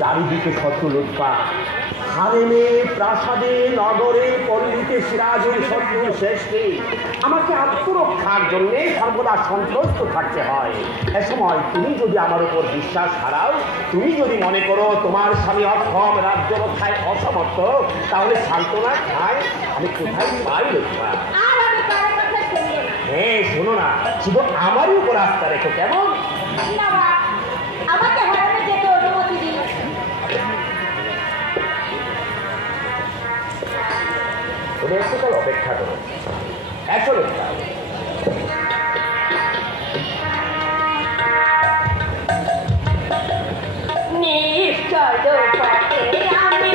চারিদিকে শত্রু লুটপাট, হারেমে প্রাসাদে নগরে পল্লীতে সিরাজের শত্রু শেষ নেই। আমাকে আত্মরক্ষার জন্য সর্বদা সন্ত্রস্ত থাকতে হয়। এ সময় তুমি যদি আমার উপর বিশ্বাস হারাও, তুমি যদি মনে করো তোমার স্বামী অক্ষম, রাজ্য রক্ষায় অসমর্থ, তাহলে সান্ত্বনা খায় আমি কোথায় পাই লোকটা? হ্যাঁ শোনো না, শুধু আমারই উপর আস্থা রেখো কেমন? আমাকে হারানো যেতে অনুমতি দিন। তুমি একটুকাল অপেক্ষা করো, এত লোকটা নিশ্চয় দৌপাতে আমি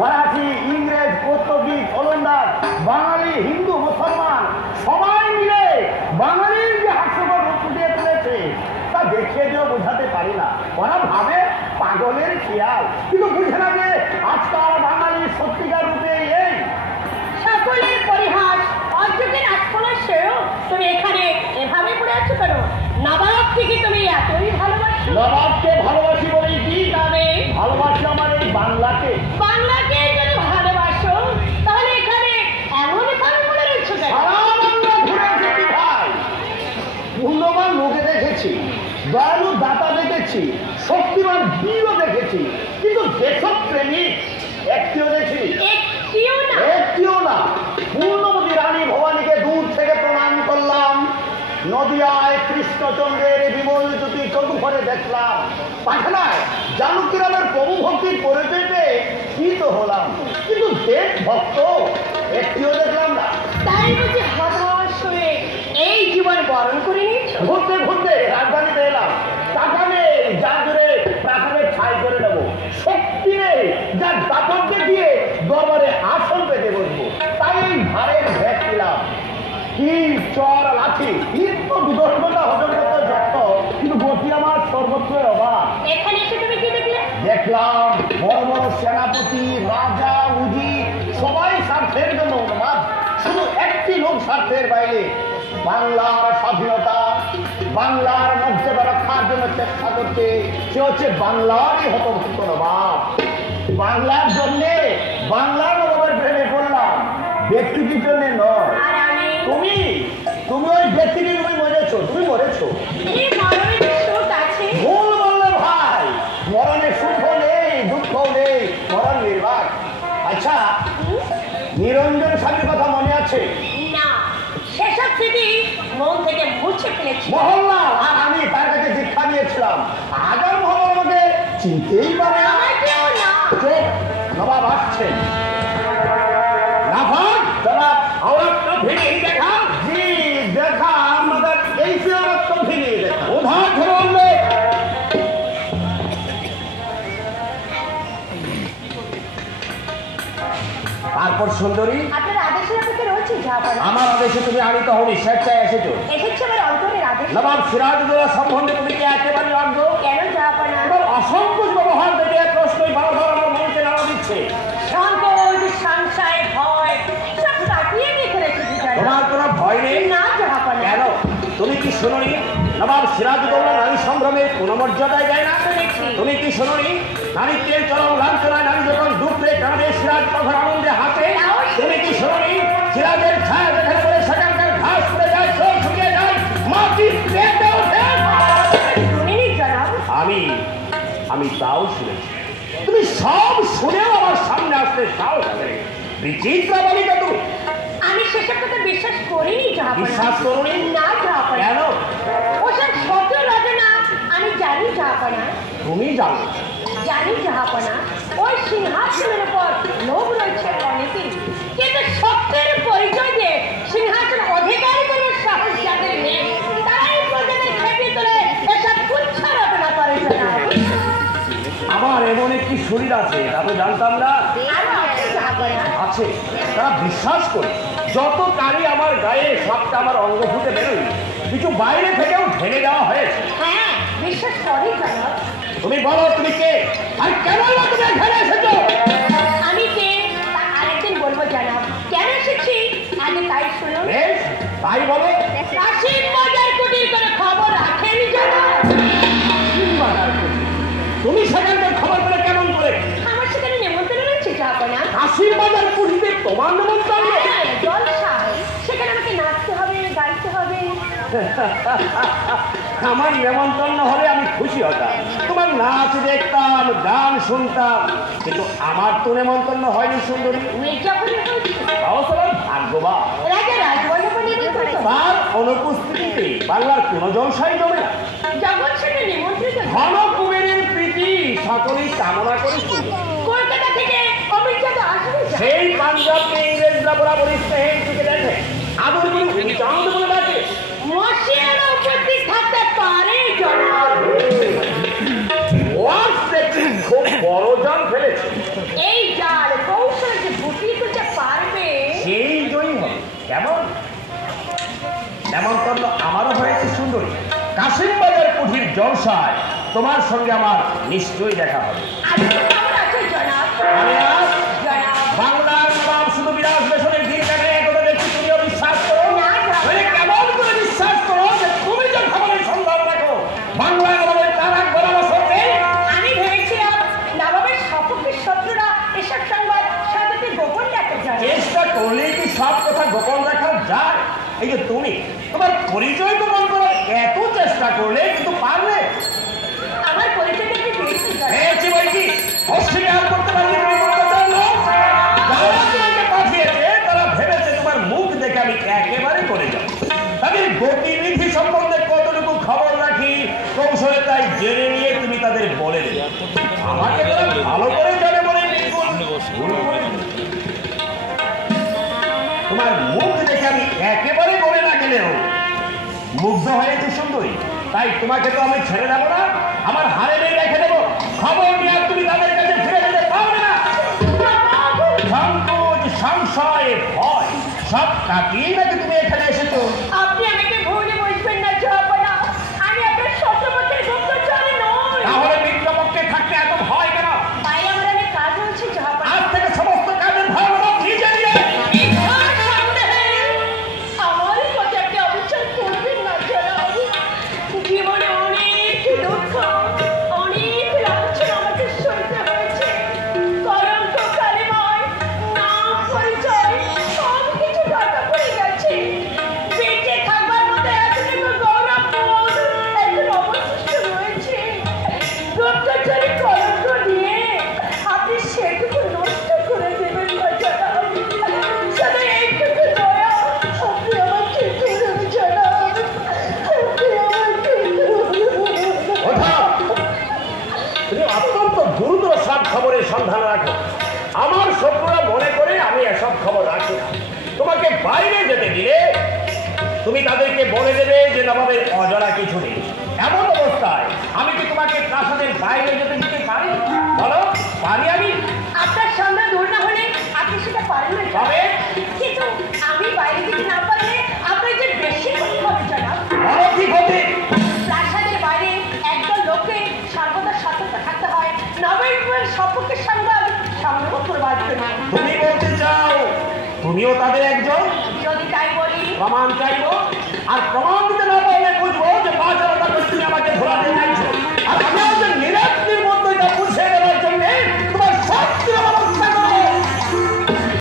মারাঠি, ইংরেজ, পর্তুগিজ, ওলন্দাজ, বাঙালি, হিন্দু, মুসলমান সবাই মিলে বাঙালির যে হাস্যকর রূপ ফুটিয়ে তুলেছে তা দেখিয়ে দিয়েও বোঝাতে পারি না। ওরা ভাবে পাগলের খেয়াল, কিন্তু বুঝে না যে আজকাল বাঙালির সত্যিকার রূপে এই সকলের পরিহাস অযোগ্যের আত্মনাশেও তুমি এখানে এভাবে পড়ে আছো কেন? নবাব থেকে তুমি এতই ভালোবাসো? নবাবকে ভালোবাসি বলেই কি? তবে ভালোবাসি আমার এই বাংলাকে। বাংলাকে যদি ভালোবাসো তাহলে এখানে এমন ভাবে পড়ে রয়েছো কেন? সারা বাংলা ঘুরে এসেছি ভাই, মূল্যবান লোকে দেখেছি, দয়ালু দাতা দেখেছি, শক্তিমান বীরও দেখেছি, কিন্তু দেশক প্রেমিক একটিও দেখিনি। একটিও না। পূর্ণবতী রানী ভবানীকে দূর থেকে প্রণাম করলাম, নদিয়ায় কৃষ্ণচন্দ্রের বিমল জ্যোতি চতুর্ভরে দেখলাম, পাঠানায় জানকীরামের প্রভু ভক্তির পরিচয় পেয়ে শীত হলাম, কিন্তু দেশ ভক্ত একটিও দেখলাম না। তাই বুঝি হতাশ হয়ে এই জীবন বরণ করে নিয়েছো? ঘুরতে ঘুরতে রাজধানীতে এলাম, টাকা নেই যা জোরে প্রাসাদের ছাই করে নেবো, শক্তি নেই যা দাপটকে দিয়ে দরবারে আসন পেতে বসবো, তাই এই ভারের ভেদ দিলাম। কি চর লাঠি তো বিদর্ভতা হজম করতে যত, কিন্তু গতি আমার সর্বত্র অভাব। এখানে এসে তুমি কি দেখলে? দেখলাম বড় বড় সেনাপতি, রাজা, উজি সবাই স্বার্থের জন্য উন্মাদ, শুধু একটি লোক স্বার্থের বাইরে বাংলার স্বাধীনতা, বাংলার মর্যাদা রক্ষার জন্য চেষ্টা করতে, সে হচ্ছে বাংলারই হতভুক্ত নবাব। বাংলার জন্যে বাংলার নবাবের প্রেমে পড়লাম, ব্যক্তিটির জন্য নয়। তুমি তুমি ওই ব্যক্তিটি তুমি মরেছো, তুমি মরেছো। ভুল বললে ভাই, মরণের সুখ নেই, দুঃখ নেই, মরণ নির্বাক। আচ্ছা নিরঞ্জন স্বামীর কথা মনে আছে? না, সেসব স্মৃতি মন থেকে মুছে ফেলেছি। মহল্লা আর আমি তার কাছে দীক্ষা নিয়েছিলাম, আগার মহল্লা আমাকে চিনতেই পারে না। নবাব আসছেন। তারপর সুন্দরী, আপনার আদেশের অপেক্ষা রয়েছে জাহাপনা। আমার আদেশে তুমি আনিত হনি, স্বেচ্ছায় এসেছো। এসেছে আমার অন্তরের আদেশ। নবাব সিরাজউদ্দৌলা সম্বন্ধে তুমি কি একেবারে অজ্ঞ? কেন জাহাপনা? তোমার অসংকোচ ব্যবহার দেখে এক প্রশ্নই বারবার আমার মনকে নাড়া দিচ্ছে। সংকোচ, সংশয়, ভয় সব কাটিয়ে নিয়ে ফেলেছি। তোমার কোনো ভয় নেই? না জাহাপনা। কেন? তুমি কি শুনোনি নবাব সিরাজউদ্দৌলা নারী সংগ্রামে কোন মর্যাদায় দেয় না। তুমি কি শোনোনি নারীত্বের চরম লাঞ্ছনায় নারী যখন ডুবলে কাঁধে সিরাজ প্রধান আনন্দে হাতে? তুমি কি শোনোনি সিরাজের ছায়া যেখানে পড়ে সেখানকার ঘাস পড়ে যায়, চোখ শুকিয়ে যায়, মাটি পেটে ওঠে? আমি তাও শুনেছি। তুমি সব শুনেও আমার সামনে আসতে সাহস আছে? বিচিত্র বালিকা তুমি। আমি সেসব কথা বিশ্বাস করিনি জাহাপনা। বিশ্বাস করোনি? না জাহাপনা। কেন? ওসব সত্য রচনা আমি জানি জাহাপনা। তুমি জানো? জানি জাহাপনা। ওই সিংহাসনের উপর লোভ রয়েছে অনেকেই, কিন্তু সত্যের পরিচয় দিয়ে সিংহাসন অধিকার করার সাহস যাদের নেই তারাই প্রজাদের খেপে তোলে এসব তুচ্ছ রচনা করে। আমার এমন একটি শরীর আছে, তা তো জানতাম না। আছে, তারা বিশ্বাস করে যত কালি আমার গায়ে সবটা আমার অঙ্গ ফুটে বেরোই, কিছু বাইরে থেকেও ঢেলে দেওয়া হয়েছে। হ্যাঁ, বিশ্বাস করি জানাব। তুমি বলো তুমি কে, আর কেন তুমি এখানে এসেছো? আমি কে তা আরেকদিন বলবো জানাব। কেন এসেছি আগে তাই শুনুন। বেশ, তাই বলো। কাশিম বাজার কুটির করে খবর রাখেন জানাব। তুমি সেখানকার খবর পেলে কেমন করে? আমার সেখানে নেমন্তন্ন রয়েছে জাহাপনা। কাশিম বাজার কুটিতে তোমার নেমন্তন্ন? জলসা, সেখানে আমাকে নাচতে হবে, গাইতে হবে। আমার নেমন্তন্ন হলে আমি খুশি হতাম, তোমার নাচ দেখতাম, গান শুনতাম, কিন্তু আমার তো নেমন্তন্ন হয়নি সুন্দরী। মির্জাপুরে হয়েছে। তাও তোমার ভাগ্যবান। রাজা রাজবল্লভে তার অনুপস্থিতিতে বাংলার কোন জলসাই জমে না। জগৎ সেটা নিমন্ত্রিত। ঘন কুবেরের প্রীতি সকলেই কামনা করে শুনবে। কলকাতা থেকে অমির্জাদা আসবে। সেই পাঞ্জাবকে ইংরেজরা বরাবরই স্নেহের দিকে দেখে, আদর করে চাঁদ বলে ডাকে। মশিয়ারা উপস্থিত থাকতে পারে জনাব। খুব বড় জাল ফেলেছে। এই জাল কৌশলে যে গুটিয়ে তুলতে পারবে সেই জয়ী হবে। কেমন? নেমন্তন্ন আমারও হয়েছে সুন্দরী। কাশিম বাজার কুঠির জলসায় তোমার সঙ্গে আমার নিশ্চয়ই দেখা হবে। আজকে কেমন আছে জনাব? আমি আজ জনাব বাংলার নবাব শুধু বিরাজ বেশনের ভিড় কাটে একথা দেখছি, তুমিও বিশ্বাস করো? না, না। মানে কেমন করে বিশ্বাস করো যে তুমি যে খবরের সন্ধান রাখো বাংলা নবাবের তার এক পরামর্শ নেই? আমি ভেবেছিলাম নবাবের সপক্ষের শত্রুরা এসব সংবাদ সাজাতে গোপন রাখতে চায়। চেষ্টা করলে কি সব কথা গোপন রাখা যায়? এই যে তুমি তোমার পরিচয় গোপন করার এত চেষ্টা করলে কিন্তু পারবে? আমার পরিচয় দেখতে পেয়েছি জনাব। পেয়েছি বই কি অস্বীকার করতে পারলে তুমি করতে চাও? যারা তোমাকে পাঠিয়েছে তারা ভেবেছে তোমার মুখ দেখে আমি একেবারে করে যাব। তাদের গতিবিধি সম্বন্ধে কতটুকু খবর রাখি কৌশলে তাই জেনে নিয়ে তুমি তাদের বলে দেবে। আমাকে তারা ভালো করে জানে বলে তোমার মুখ দেখে আমি একেবারে বলে না গেলেও মুগ্ধ হয়েছে সুন্দরী, তাই তোমাকে তো আমি ছেড়ে দেবো না, আমার হারে মেয়ে রেখে দেবো। খবর নিয়ে তুমি তাদের কাছে ফিরে যেতে পারবে না। সংকোচ, সংশয়, ভয় সব কাটিয়ে নাকি তুমি এখানে এসেছো? আপনি আমাকে ভুলে বসবেন না জাহাপনা। আমি আপনার শত্রুপক্ষের গুপ্তচর নই। তাহলে মিত্রপক্ষে থাকতে এত ভয় কেন? বাইরে আমার অনেক কাজ হচ্ছে জাহাপনা। আজ থেকে সমস্ত কাজের ভার নিজে নিয়ে আমার কথাকে অবিচার করবেন না জনাব। জীবনে অনেক দুঃখ, অনেক লাঞ্ছনা আমাকে সইতে হয়েছে। কলঙ্ক, কালিময়, নাম, পরিচয় সব কিছু ঢাকা পড়ে গেছে। বেঁচে থাকবার মতো এতটুকু গৌরববোধ এখন অবশিষ্ট রয়েছে। গুপ্তচরের কলঙ্ক নিয়ে আপনি সেটুকু নষ্ট করে দেবেন না জনাব। শুধু এইটুকু দয়া আপনি আমাকে করুন জনাব। আপনি আমাকে তুমি অত্যন্ত গুরুতর সব খবরের সন্ধান রাখো। আমার শত্রুরা মনে করে আমি এসব খবর রাখি না। তোমাকে বাইরে যেতে দিলে তুমি তাদেরকে বলে দেবে যে নবাবের অজানা কিছু নেই। এমন অবস্থায় আমি কি তোমাকে প্রাসাদের বাইরে যেতে দিতে পারি? বলো, পারি আমি? আপনার সন্ধ্যা দূর না হলে আপনি সেটা পারেন না তবে? কিন্তু আমি বাইরে যেতে না পারলে আপনার যে বেশি ক্ষতি হবে জনাব। বলো কি ক্ষতি? প্রাসাদের বাইরে একদল লোককে সর্বদা সতর্ক থাকতে হয় নবাবের সপক্ষের সংবাদ সংগ্রহ করবার জন্য। তুমি বলতে চাও তুমিও তাদের একজন? যদি তাই বলি প্রমাণ চাইবো, আর প্রমাণ দিতে না পারলে বুঝবো যে বাজার ঘোরাতে চাইছো আর